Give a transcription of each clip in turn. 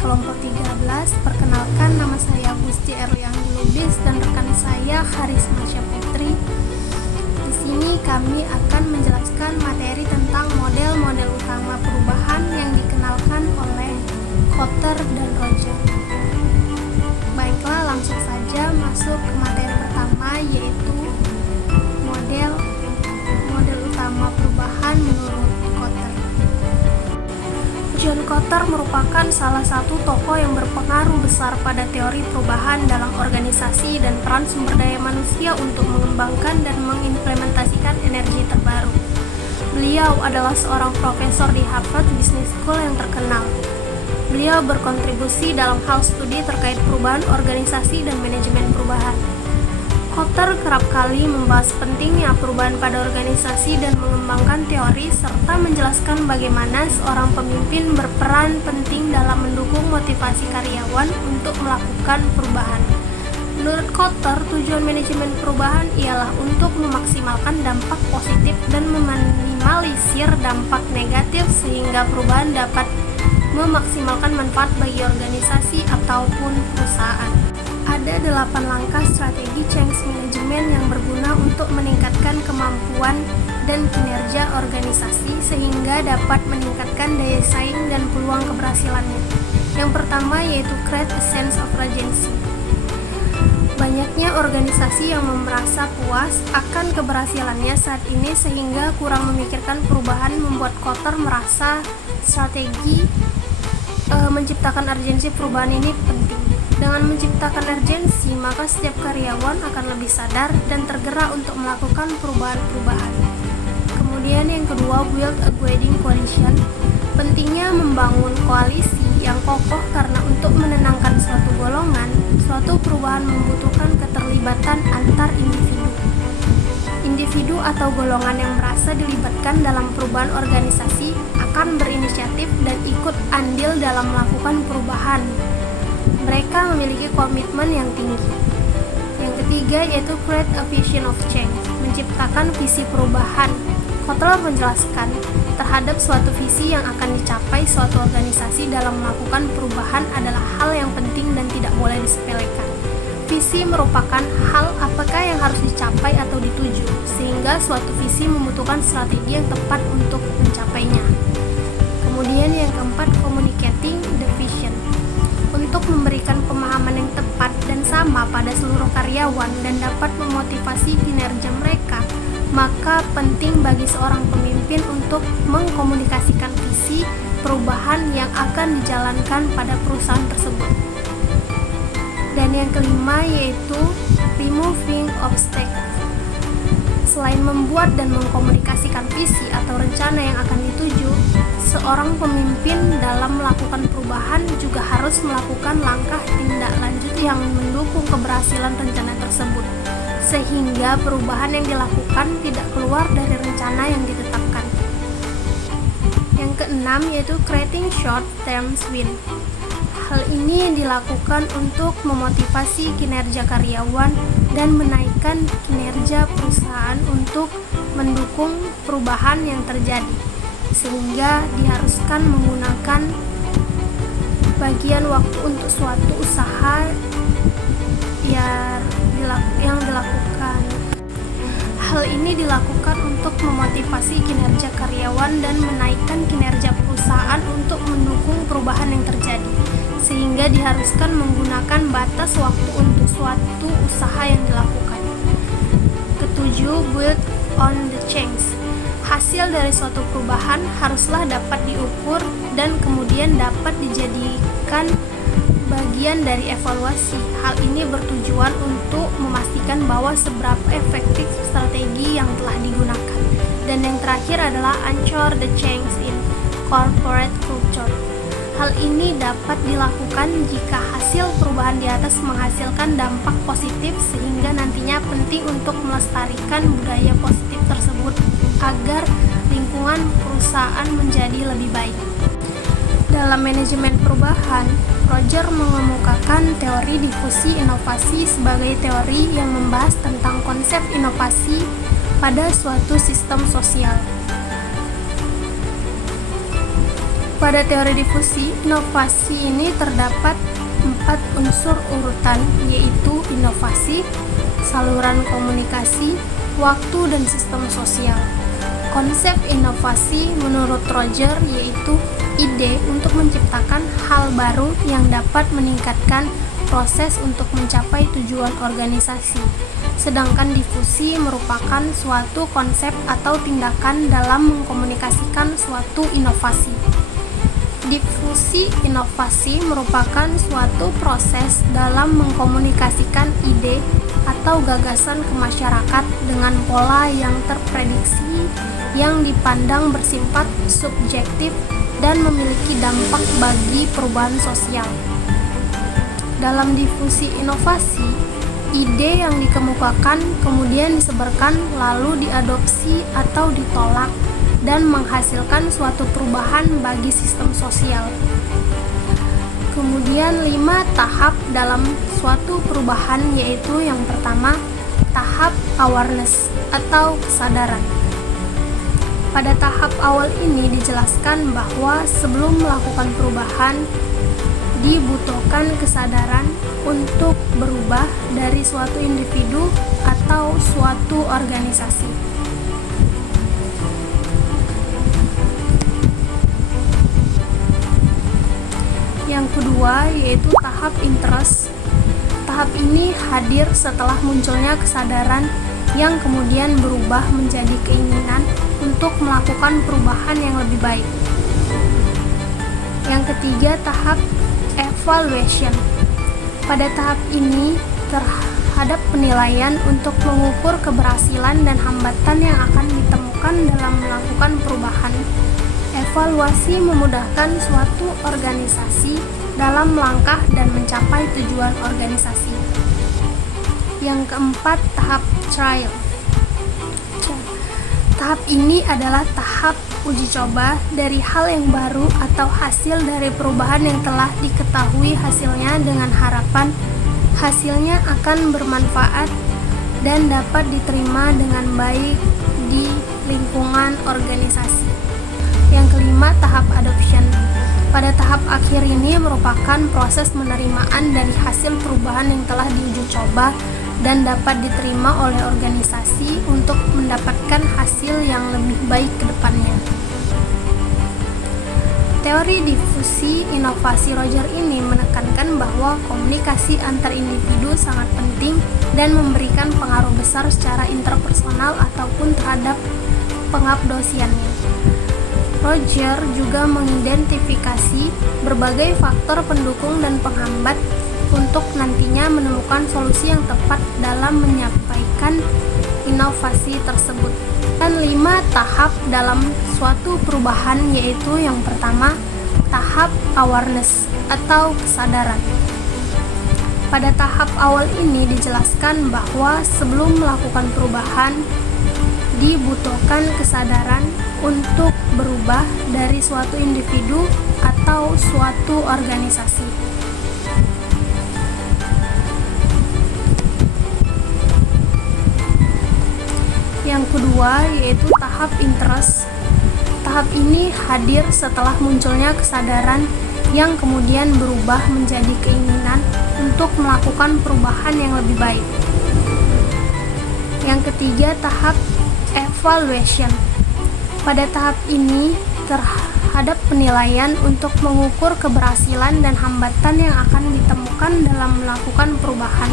kelompok 13. Perkenalkan, nama saya Gusti Erlianggi Lubis dan rekan saya Haris Masya Putri. Di sini kami akan menjelaskan materi tentang model-model utama perubahan yang dikenalkan oleh Kotter dan Roger. Baiklah, langsung saja masuk ke materi pertama, yaitu model utama perubahan menurut Kotter. John Kotter merupakan salah satu tokoh yang berpengaruh besar pada teori perubahan dalam organisasi dan peran sumber daya manusia untuk mengembangkan dan mengimplementasikan energi terbaru. Beliau adalah seorang profesor di Harvard Business School yang terkenal. Beliau berkontribusi dalam hal studi terkait perubahan organisasi dan manajemen perubahan. Kotter kerap kali membahas pentingnya perubahan pada organisasi dan mengembangkan teori serta menjelaskan bagaimana seorang pemimpin berperan penting dalam mendukung motivasi karyawan untuk melakukan perubahan. Menurut Kotter, tujuan manajemen perubahan ialah untuk memaksimalkan dampak positif dan meminimalisir dampak negatif sehingga perubahan dapat memaksimalkan manfaat bagi organisasi ataupun perusahaan. Ada 8 langkah strategi change management yang berguna untuk meningkatkan kemampuan dan kinerja organisasi sehingga dapat meningkatkan daya saing dan peluang keberhasilannya. Yang pertama yaitu create a sense of urgency. Banyaknya organisasi yang merasa puas akan keberhasilannya saat ini sehingga kurang memikirkan perubahan membuat Kotter merasa strategi menciptakan urgensi perubahan ini penting. Dengan menciptakan urgensi, maka setiap karyawan akan lebih sadar dan tergerak untuk melakukan perubahan-perubahan. Kemudian yang kedua, build a guiding coalition. Pentingnya membangun koalisi yang kokoh karena untuk menenangkan suatu golongan, suatu perubahan membutuhkan keterlibatan antar individu. Individu atau golongan yang merasa dilibatkan dalam perubahan organisasi akan berinisiatif dan ikut andil dalam melakukan perubahan. Mereka memiliki komitmen yang tinggi. Yang ketiga yaitu create a vision of change, menciptakan visi perubahan. Kotter menjelaskan terhadap suatu visi yang akan dicapai suatu organisasi dalam melakukan perubahan adalah hal yang penting dan tidak boleh disepelekan. Visi merupakan hal apakah yang harus dicapai atau dituju, sehingga suatu visi membutuhkan strategi yang tepat untuk mencapainya. Kemudian yang keempat, communicating the vision. Untuk memberikan pemahaman yang tepat dan sama pada seluruh karyawan dan dapat memotivasi kinerja mereka, maka penting bagi seorang pemimpin untuk mengkomunikasikan visi perubahan yang akan dijalankan pada perusahaan tersebut. Dan yang kelima yaitu removing obstacles. Selain membuat dan mengkomunikasikan visi atau rencana yang akan dituju, seorang pemimpin dalam melakukan perubahan juga harus melakukan langkah tindak lanjut yang mendukung keberhasilan rencana tersebut, sehingga perubahan yang dilakukan tidak keluar dari rencana yang ditetapkan. Yang keenam yaitu creating short-term win. Hal ini dilakukan untuk memotivasi kinerja karyawan dan menaikkan kinerja perusahaan untuk mendukung perubahan yang terjadi, sehingga diharuskan menggunakan bagian waktu untuk suatu usaha yang dilakukan. Hal ini dilakukan untuk memotivasi kinerja karyawan dan menaikkan kinerja perusahaan untuk mendukung perubahan yang terjadi, sehingga diharuskan menggunakan batas waktu untuk suatu usaha yang dilakukan. Ketujuh, build on the change. Hasil dari suatu perubahan haruslah dapat diukur dan kemudian dapat dijadikan bagian dari evaluasi. Hal ini bertujuan untuk memastikan bahwa seberapa efektif strategi yang telah digunakan. Dan yang terakhir adalah anchor the change in corporate culture. Hal ini dapat dilakukan jika hasil perubahan di atas menghasilkan dampak positif sehingga nantinya penting untuk melestarikan budaya positif tersebut agar lingkungan perusahaan menjadi lebih baik. Dalam manajemen perubahan, Roger mengemukakan teori difusi inovasi sebagai teori yang membahas tentang konsep inovasi pada suatu sistem sosial. Pada teori difusi, inovasi ini terdapat 4 unsur urutan, yaitu inovasi, saluran komunikasi, waktu, dan sistem sosial. Konsep inovasi menurut Roger yaitu ide untuk menciptakan hal baru yang dapat meningkatkan proses untuk mencapai tujuan organisasi. Sedangkan difusi merupakan suatu konsep atau tindakan dalam mengkomunikasikan suatu inovasi. Difusi inovasi merupakan suatu proses dalam mengkomunikasikan ide atau gagasan ke masyarakat dengan pola yang terprediksi, yang dipandang bersifat subjektif dan memiliki dampak bagi perubahan sosial. Dalam difusi inovasi, ide yang dikemukakan kemudian disebarkan lalu diadopsi atau ditolak dan menghasilkan suatu perubahan bagi sistem sosial. Kemudian 5 tahap dalam suatu perubahan, yaitu yang pertama, tahap awareness atau kesadaran. Pada tahap awal ini dijelaskan bahwa sebelum melakukan perubahan dibutuhkan kesadaran untuk berubah dari suatu individu atau suatu organisasi. Yang kedua yaitu tahap interest. Tahap ini hadir setelah munculnya kesadaran yang kemudian berubah menjadi keinginan untuk melakukan perubahan yang lebih baik. Yang ketiga, tahap evaluation. Pada tahap ini terhadap penilaian untuk mengukur keberhasilan dan hambatan yang akan ditemukan dalam melakukan perubahan. Evaluasi memudahkan suatu organisasi dalam melangkah dan mencapai tujuan organisasi. Yang keempat, tahap trial. Tahap ini adalah tahap uji coba dari hal yang baru atau hasil dari perubahan yang telah diketahui hasilnya dengan harapan hasilnya akan bermanfaat dan dapat diterima dengan baik di lingkungan organisasi. Yang kelima, tahap adoption. Pada tahap akhir ini merupakan proses penerimaan dari hasil perubahan yang telah diuji coba dan dapat diterima oleh organisasi untuk mendapatkan hasil yang lebih baik ke depannya. Teori difusi inovasi Roger ini menekankan bahwa komunikasi antar individu sangat penting dan memberikan pengaruh besar secara interpersonal ataupun terhadap pengabdosiannya. Roger juga mengidentifikasi berbagai faktor pendukung dan penghambat untuk nantinya menemukan solusi yang tepat dalam menyampaikan inovasi tersebut. Dan 5 tahap dalam suatu perubahan, yaitu yang pertama, tahap awareness atau kesadaran. Pada tahap awal ini dijelaskan bahwa sebelum melakukan perubahan dibutuhkan kesadaran untuk berubah dari suatu individu atau suatu organisasi. Yang kedua yaitu tahap interest. Tahap ini hadir setelah munculnya kesadaran yang kemudian berubah menjadi keinginan untuk melakukan perubahan yang lebih baik. Yang ketiga, tahap evaluation. Pada tahap ini terhadap penilaian untuk mengukur keberhasilan dan hambatan yang akan ditemukan dalam melakukan perubahan.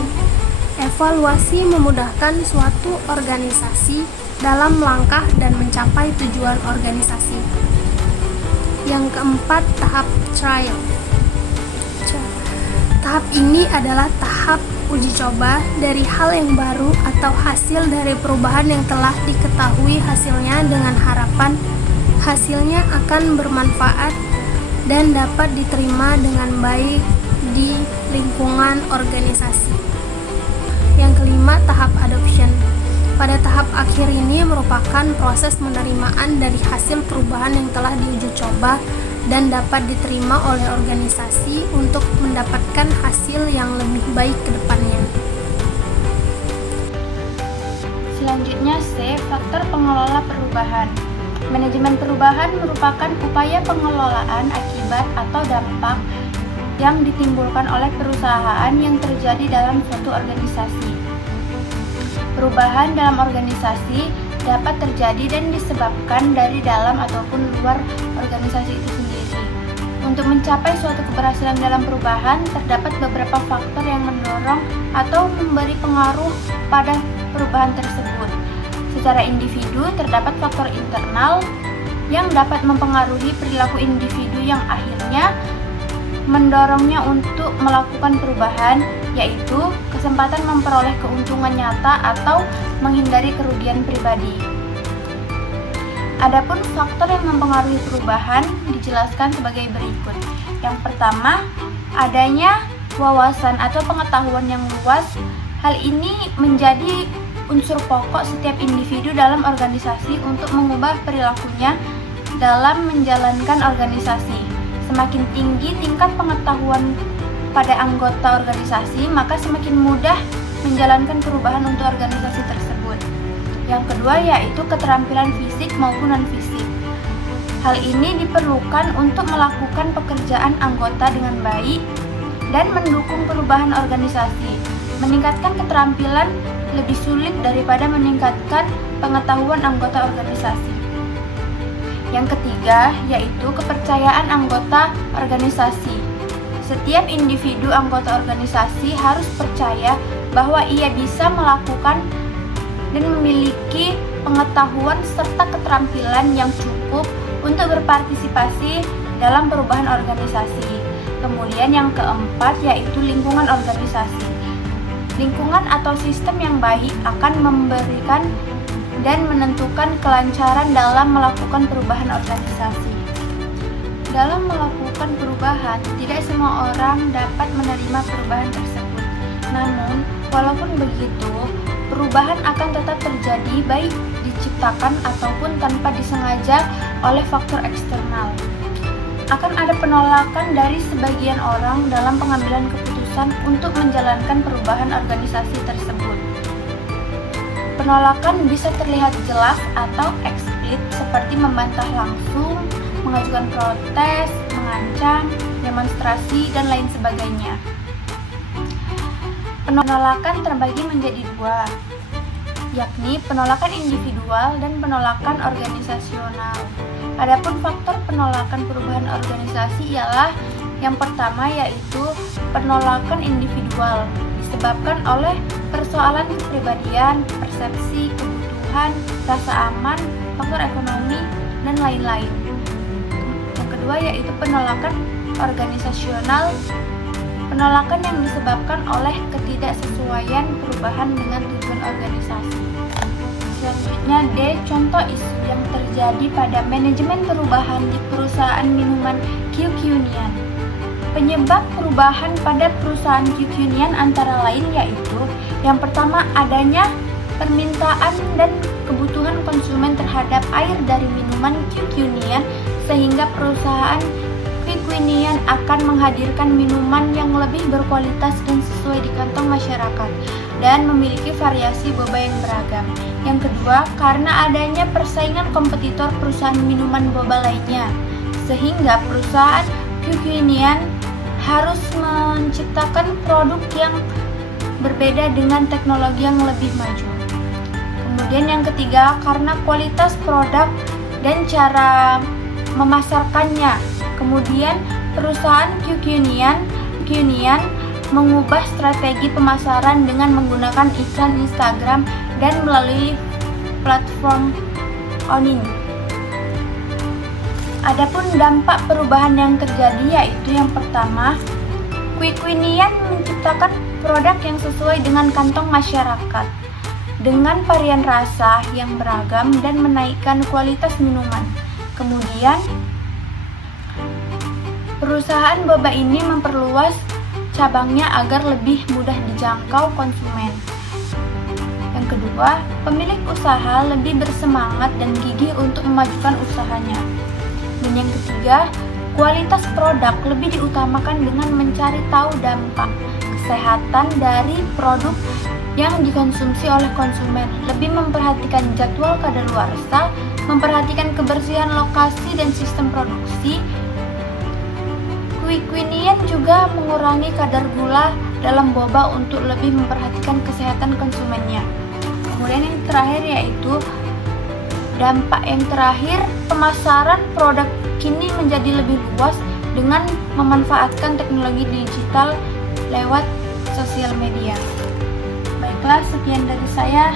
Evaluasi memudahkan suatu organisasi dalam melangkah dan mencapai tujuan organisasi. Yang keempat, tahap trial. Tahap ini adalah tahap uji coba dari hal yang baru atau hasil dari perubahan yang telah diketahui hasilnya dengan harapan hasilnya akan bermanfaat dan dapat diterima dengan baik di lingkungan organisasi. Yang kelima, tahap adoption. Pada tahap akhir ini merupakan proses penerimaan dari hasil perubahan yang telah diuji coba dan dapat diterima oleh organisasi untuk mendapatkan hasil yang lebih baik ke depannya. Selanjutnya C, faktor pengelola perubahan. Manajemen perubahan merupakan upaya pengelolaan akibat atau dampak yang ditimbulkan oleh perusahaan yang terjadi dalam suatu organisasi. Perubahan dalam organisasi dapat terjadi dan disebabkan dari dalam ataupun luar organisasi itu sendiri. Untuk mencapai suatu keberhasilan dalam perubahan, terdapat beberapa faktor yang mendorong atau memberi pengaruh pada perubahan tersebut. Secara individu, terdapat faktor internal yang dapat mempengaruhi perilaku individu yang akhirnya mendorongnya untuk melakukan perubahan, yaitu kesempatan memperoleh keuntungan nyata atau menghindari kerugian pribadi. Adapun faktor yang mempengaruhi perubahan dijelaskan sebagai berikut. Yang pertama, adanya wawasan atau pengetahuan yang luas. Hal ini menjadi unsur pokok setiap individu dalam organisasi untuk mengubah perilakunya dalam menjalankan organisasi. Semakin tinggi tingkat pengetahuan pada anggota organisasi, maka semakin mudah menjalankan perubahan untuk organisasi tersebut. Yang kedua yaitu keterampilan fisik maupun non-fisik. Hal ini diperlukan untuk melakukan pekerjaan anggota dengan baik dan mendukung perubahan organisasi. Meningkatkan keterampilan lebih sulit daripada meningkatkan pengetahuan anggota organisasi. Yang ketiga yaitu kepercayaan anggota organisasi. Setiap individu anggota organisasi harus percaya bahwa ia bisa melakukan dan memiliki pengetahuan serta keterampilan yang cukup untuk berpartisipasi dalam perubahan organisasi. Kemudian yang keempat yaitu lingkungan organisasi. Lingkungan atau sistem yang baik akan memberikan dan menentukan kelancaran dalam melakukan perubahan organisasi. Dalam melakukan perubahan, tidak semua orang dapat menerima perubahan tersebut. Namun, walaupun begitu, perubahan akan tetap terjadi baik diciptakan ataupun tanpa disengaja oleh faktor eksternal. Akan ada penolakan dari sebagian orang dalam pengambilan keputusan untuk menjalankan perubahan organisasi tersebut. Penolakan bisa terlihat jelas atau eksplisit seperti membantah langsung, mengajukan protes, mengancam, demonstrasi, dan lain sebagainya. Penolakan terbagi menjadi dua, yakni penolakan individual dan penolakan organisasional. Adapun faktor penolakan perubahan organisasi ialah yang pertama yaitu penolakan individual, disebabkan oleh persoalan kepribadian, persepsi, kebutuhan, rasa aman, faktor ekonomi, dan lain-lain. Yang kedua yaitu penolakan organisasional. Penolakan yang disebabkan oleh ketidaksesuaian perubahan dengan tujuan organisasi. Selanjutnya D. Contoh isu yang terjadi pada manajemen perubahan di perusahaan minuman QQ-Nian. Penyebab perubahan pada perusahaan QQ-Nian antara lain yaitu yang pertama adanya permintaan dan kebutuhan konsumen terhadap air dari minuman QQ-Nian sehingga perusahaan QQ-Nian akan menghadirkan minuman yang lebih berkualitas dan sesuai di kantong masyarakat dan memiliki variasi boba yang beragam. Yang kedua, karena adanya persaingan kompetitor perusahaan minuman boba lainnya, sehingga perusahaan QQ-Nian harus menciptakan produk yang berbeda dengan teknologi yang lebih maju. Kemudian yang ketiga, karena kualitas produk dan cara memasarkannya. Kemudian perusahaan QQ-Nian mengubah strategi pemasaran dengan menggunakan iklan Instagram dan melalui platform Onin. Adapun dampak perubahan yang terjadi yaitu yang pertama, QQ-Nian menciptakan produk yang sesuai dengan kantong masyarakat dengan varian rasa yang beragam dan menaikkan kualitas minuman. Kemudian perusahaan boba ini memperluas cabangnya agar lebih mudah dijangkau konsumen. Yang kedua, pemilik usaha lebih bersemangat dan gigih untuk memajukan usahanya. Dan yang ketiga, kualitas produk lebih diutamakan dengan mencari tahu dampak kesehatan dari produk yang dikonsumsi oleh konsumen, lebih memperhatikan jadwal kadaluarsa, memperhatikan kebersihan lokasi dan sistem produksi. Quinine juga mengurangi kadar gula dalam boba untuk lebih memperhatikan kesehatan konsumennya. Kemudian yang terakhir yaitu dampak yang terakhir, pemasaran produk kini menjadi lebih luas dengan memanfaatkan teknologi digital lewat sosial media. Baiklah, sekian dari saya.